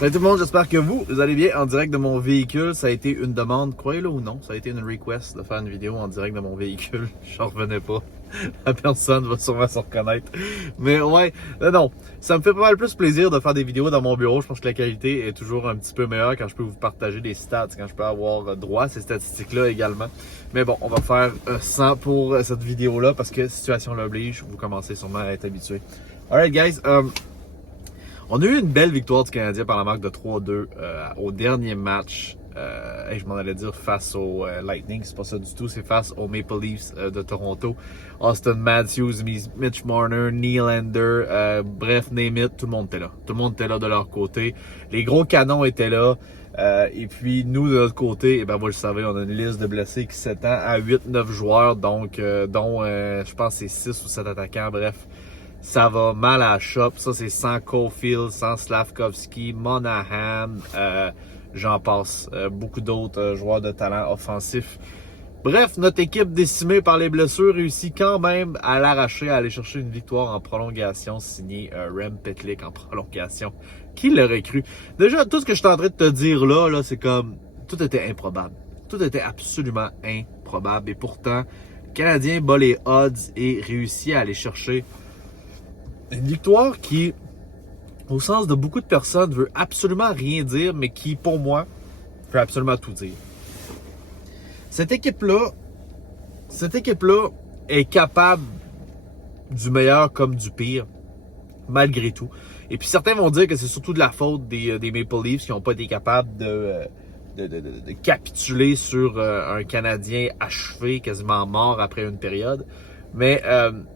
Salut tout le monde, j'espère que vous allez bien en direct de mon véhicule. Ça a été une demande, croyez-le ou non, ça a été une request de faire une vidéo en direct de mon véhicule. J'en revenais pas. La personne va sûrement se reconnaître. Mais ouais, non, ça me fait pas mal plus plaisir de faire des vidéos dans mon bureau. Je pense que la qualité est toujours un petit peu meilleure quand je peux vous partager des stats, quand je peux avoir droit à ces statistiques-là également. Mais bon, on va faire 100 pour cette vidéo-là parce que situation l'oblige. Vous commencez sûrement à être habitué. Alright guys, on a eu une belle victoire du Canadien par la marque de 3-2 au dernier match. Je m'en allais dire face au Lightning, c'est pas ça du tout, c'est face aux Maple Leafs de Toronto. Austin Matthews, Mitch Marner, Nylander, bref, name it, tout le monde était là. Tout le monde était là de leur côté. Les gros canons étaient là. Et puis nous de notre côté, eh ben, vous le savez, on a une liste de blessés qui s'étend à 8-9 joueurs, donc dont je pense c'est 6 ou 7 attaquants, bref. Ça va mal à la shop. Ça, c'est sans Caulfield, sans Slavkovski, Monahan, j'en passe. Beaucoup d'autres joueurs de talent offensif. Bref, notre équipe décimée par les blessures réussit quand même à l'arracher, à aller chercher une victoire en prolongation signée Rem Pitlick en prolongation. Qui l'aurait cru? Déjà, tout ce que je suis en train de te dire là, c'est comme... Tout était improbable. Tout était absolument improbable. Et pourtant, le Canadien bat les odds et réussit à aller chercher une victoire qui, au sens de beaucoup de personnes, veut absolument rien dire, mais qui, pour moi, peut absolument tout dire. Cette équipe-là est capable du meilleur comme du pire, malgré tout. Et puis certains vont dire que c'est surtout de la faute des Maple Leafs qui n'ont pas été capables de capituler sur un Canadien achevé, quasiment mort après une période. Mais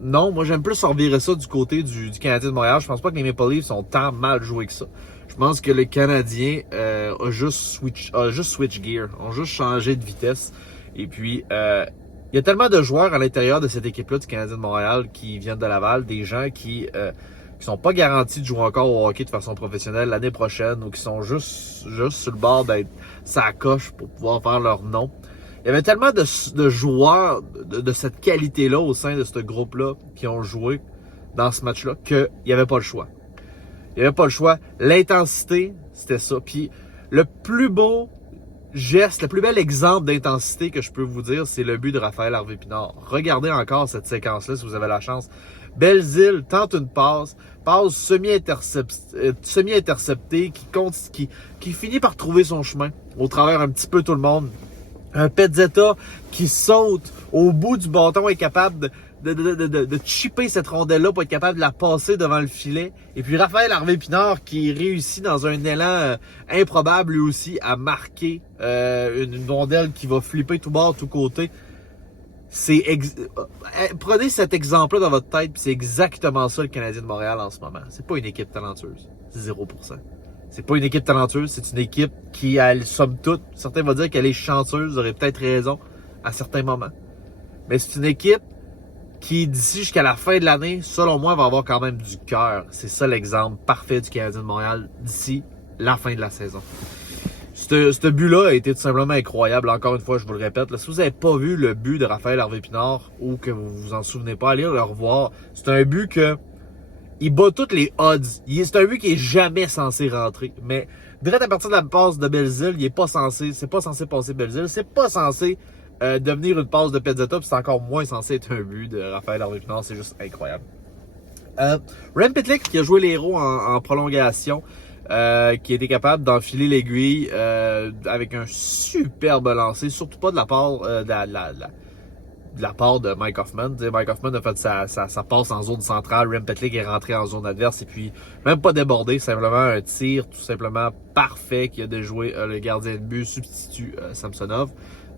non, moi j'aime plus revirer ça du côté du Canadien de Montréal. Je pense pas que les Maple Leafs sont tant mal joués que ça. Je pense que le Canadien a juste switch gear, ont juste changé de vitesse. Et puis il y a tellement de joueurs à l'intérieur de cette équipe-là du Canadien de Montréal qui viennent de Laval, des gens qui sont pas garantis de jouer encore au hockey de façon professionnelle l'année prochaine ou qui sont juste sur le bord d'être sa coche pour pouvoir faire leur nom. Il y avait tellement de joueurs de cette qualité-là au sein de ce groupe-là qui ont joué dans ce match-là qu'il n'y avait pas le choix. Il n'y avait pas le choix. L'intensité, c'était ça. Puis le plus beau geste, le plus bel exemple d'intensité que je peux vous dire, c'est le but de Raphaël Harvey-Pinard. Regardez encore cette séquence-là si vous avez la chance. Belzile tente une passe semi-interceptée qui finit par trouver son chemin au travers un petit peu tout le monde. Un Pezzetta qui saute au bout du bâton est capable de chipper cette rondelle-là pour être capable de la passer devant le filet. Et puis Raphaël Harvey-Pinard qui réussit dans un élan improbable lui aussi à marquer une rondelle qui va flipper tout bord, tout côté. Prenez cet exemple-là dans votre tête, puis c'est exactement ça le Canadien de Montréal en ce moment. C'est pas une équipe talentueuse, 0%. C'est pas une équipe talentueuse, c'est une équipe qui, somme toute, certains vont dire qu'elle est chanceuse, vous aurez peut-être raison à certains moments. Mais c'est une équipe qui, d'ici jusqu'à la fin de l'année, selon moi, va avoir quand même du cœur. C'est ça l'exemple parfait du Canadien de Montréal d'ici la fin de la saison. Ce but-là a été tout simplement incroyable. Encore une fois, je vous le répète. Là, si vous n'avez pas vu le but de Raphaël Harvey-Pinard ou que vous vous en souvenez pas, allez le revoir. C'est un but que il bat toutes les odds. C'est un but qui est jamais censé rentrer. Mais direct à partir de la passe de Belzile, c'est pas censé passer Belzile. C'est pas censé devenir une passe de Pezzetta. Puis c'est encore moins censé être un but de Raphaël Harvey-Pinard. C'est juste incroyable. Rem Pitlick qui a joué les héros en prolongation. Qui a été capable d'enfiler l'aiguille avec un superbe lancer, surtout pas de la part de la part de Mike Hoffman. Mike Hoffman a fait sa passe en zone centrale, Rem Pitlick est rentré en zone adverse et puis même pas débordé, simplement un tir tout simplement parfait qui a déjoué le gardien de but substitut Samsonov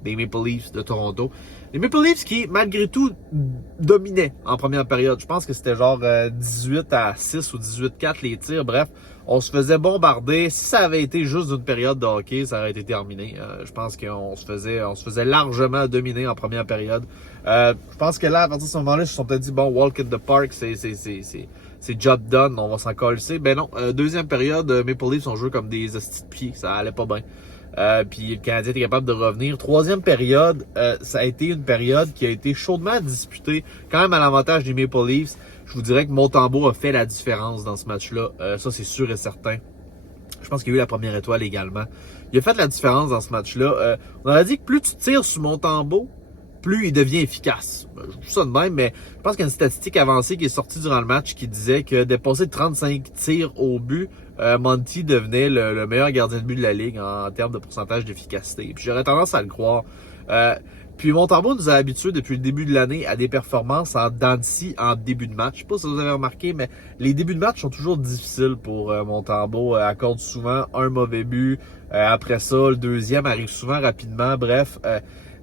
des Maple Leafs de Toronto. Les Maple Leafs qui, malgré tout, dominaient en première période. Je pense que c'était genre 18-6 ou 18-4 les tirs. Bref, on se faisait bombarder. Si ça avait été juste d'une période de hockey, ça aurait été terminé. Je pense qu'on se faisait largement dominer en première période. Je pense que là, à partir de ce moment-là, ils se sont peut-être dit, bon, walk in the park, c'est job done, on va s'en coller. Ben non, deuxième période, Maple Leafs ont joué comme des hosties de pieds. Ça allait pas bien. Puis le Canadien était capable de revenir. Troisième période, ça a été une période qui a été chaudement disputée, quand même à l'avantage des Maple Leafs. Je vous dirais que Montembeault a fait la différence dans ce match-là. Ça, c'est sûr et certain. Je pense qu'il y a eu la première étoile également. Il a fait la différence dans ce match-là. On aurait dit que plus tu tires sur Montembeault, plus il devient efficace. Je trouve ça de même, mais je pense qu'il y a une statistique avancée qui est sortie durant le match qui disait que dépassé de 35 tirs au but, Monty devenait le meilleur gardien de but de la Ligue en termes de pourcentage d'efficacité. Puis j'aurais tendance à le croire. Puis Montembeault nous a habitués depuis le début de l'année à des performances en dents de scie en début de match. Je sais pas si vous avez remarqué, mais les débuts de match sont toujours difficiles pour Montembeault. Accorde souvent un mauvais but. Après ça, le deuxième arrive souvent rapidement. Bref,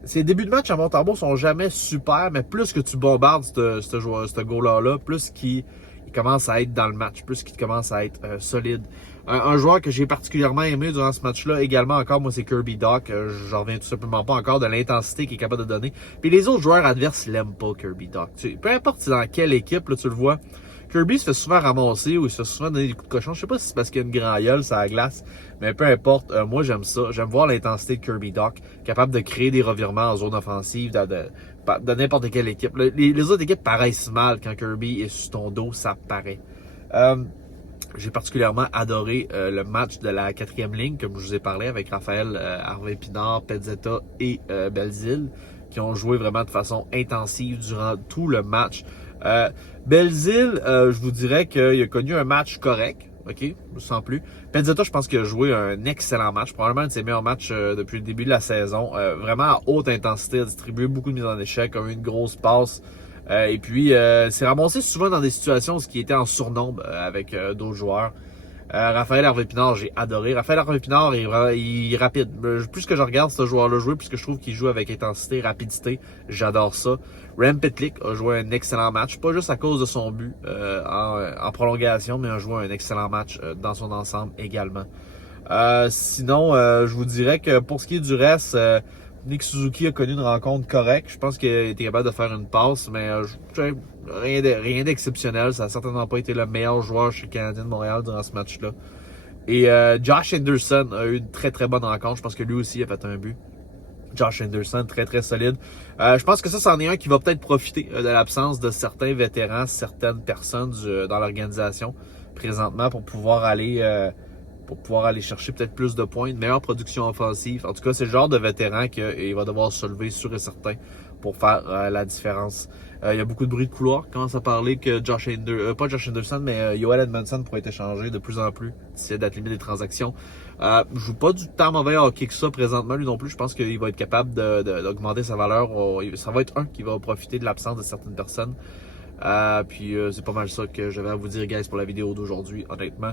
ces débuts de match à Montembeault sont jamais super, mais plus que tu bombardes ce goaler-là, plus qu'il commence à être dans le match, plus qu'il commence à être solide. Un joueur que j'ai particulièrement aimé durant ce match-là également encore, moi, c'est Kirby Dach. J'en reviens tout simplement pas encore de l'intensité qu'il est capable de donner. Puis les autres joueurs adverses l'aiment pas, Kirby Dach. Peu importe dans quelle équipe, là, tu le vois, Kirby se fait souvent ramasser ou il se fait souvent donner des coups de cochon. Je sais pas si c'est parce qu'il y a une grand gueule sur la glace, mais peu importe. Moi, j'aime ça. J'aime voir l'intensité de Kirby Dach, capable de créer des revirements en zone offensive de n'importe quelle équipe. Les autres équipes paraissent mal quand Kirby est sur ton dos, ça paraît. J'ai particulièrement adoré le match de la 4e ligne, comme je vous ai parlé, avec Raphaël Harvey-Pinard, Pezzetta et Belzile, qui ont joué vraiment de façon intensive durant tout le match. Belzile, je vous dirais qu'il a connu un match correct, ok, sans plus. Pezzetta, je pense qu'il a joué un excellent match, probablement un de ses meilleurs matchs depuis le début de la saison. Vraiment à haute intensité, a distribué beaucoup de mises en échec, a eu une grosse passe. Et puis, s'est ramassé souvent dans des situations où il était en surnombre avec d'autres joueurs. Raphaël Harvey-Pinard, j'ai adoré. Raphaël Harvey-Pinard, il est rapide. Plus que je regarde ce joueur-là jouer, plus que je trouve qu'il joue avec intensité, rapidité, j'adore ça. Rem Pitlick a joué un excellent match, pas juste à cause de son but en prolongation, mais a joué un excellent match dans son ensemble également. Sinon, je vous dirais que pour ce qui est du reste, Nick Suzuki a connu une rencontre correcte. Je pense qu'il était capable de faire une passe, mais rien d'exceptionnel. Ça n'a certainement pas été le meilleur joueur chez le Canadien de Montréal durant ce match-là. Et Josh Anderson a eu une très très bonne rencontre. Je pense que lui aussi a fait un but. Josh Anderson, très très solide. Je pense que ça, c'en est un qui va peut-être profiter de l'absence de certains vétérans, certaines personnes dans l'organisation présentement pour pouvoir aller chercher peut-être plus de points, une meilleure production offensive. En tout cas, c'est le genre de vétéran qu'il va devoir se lever sûr et certain pour faire la différence. Il y a beaucoup de bruit de couloir. Commence à parler que pas Josh Anderson, mais Joel Edmondson pourrait être échangé de plus en plus d'ici la date limite des transactions. Je joue pas du temps mauvais hockey que ça présentement, lui non plus. Je pense qu'il va être capable d'augmenter sa valeur. Ça va être un qui va profiter de l'absence de certaines personnes. Puis c'est pas mal ça que j'avais à vous dire, guys, pour la vidéo d'aujourd'hui, honnêtement.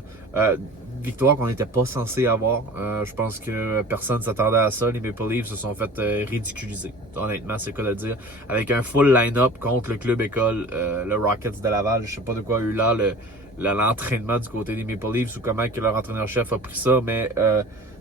Victoire qu'on n'était pas censé avoir. Je pense que personne ne s'attendait à ça. Les Maple Leafs se sont fait ridiculiser. Honnêtement, c'est le cas de le dire. Avec un full line-up contre le club école, le Rockets de Laval. Je sais pas de quoi a eu là l'entraînement du côté des Maple Leafs ou comment que leur entraîneur-chef a pris ça, mais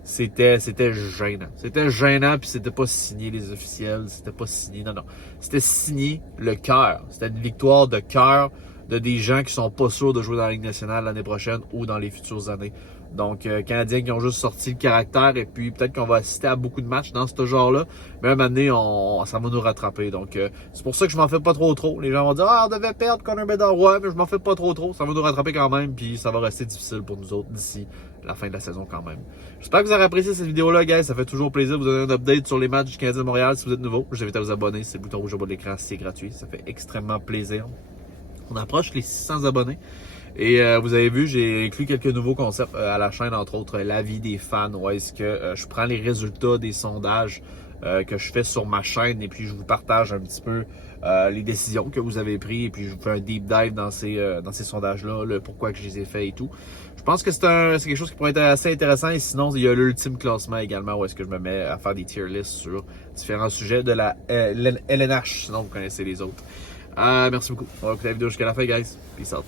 c'était gênant. C'était gênant, puis c'était pas signé les officiels, c'était pas signé, non. C'était signé le cœur. C'était une victoire de cœur de des gens qui sont pas sûrs de jouer dans la Ligue nationale l'année prochaine ou dans les futures années. Donc, Canadiens qui ont juste sorti le caractère et puis peut-être qu'on va assister à beaucoup de matchs dans ce genre-là. Mais à un moment donné, ça va nous rattraper. Donc, c'est pour ça que je m'en fais pas trop. Les gens vont dire « Ah, on devait perdre Connor Bedard. » Ouais, mais je m'en fais pas trop. Ça va nous rattraper quand même. Puis ça va rester difficile pour nous autres d'ici la fin de la saison quand même. J'espère que vous avez apprécié cette vidéo-là, guys. Ça fait toujours plaisir de vous donner un update sur les matchs du Canadien de Montréal. Si vous êtes nouveau, je vous invite à vous abonner. C'est le bouton rouge au bas de l'écran. C'est gratuit. Ça fait extrêmement plaisir. On approche les 600 abonnés. Et vous avez vu, j'ai inclus quelques nouveaux concepts à la chaîne, entre autres l'avis des fans, où est-ce que je prends les résultats des sondages que je fais sur ma chaîne et puis je vous partage un petit peu les décisions que vous avez prises et puis je vous fais un deep dive dans ces sondages-là, le pourquoi que je les ai faits et tout. Je pense que c'est quelque chose qui pourrait être assez intéressant et sinon il y a l'ultime classement également où est-ce que je me mets à faire des tier lists sur différents sujets de la LNH, sinon vous connaissez les autres. Merci beaucoup. On va écouter la vidéo jusqu'à la fin, guys. Peace out.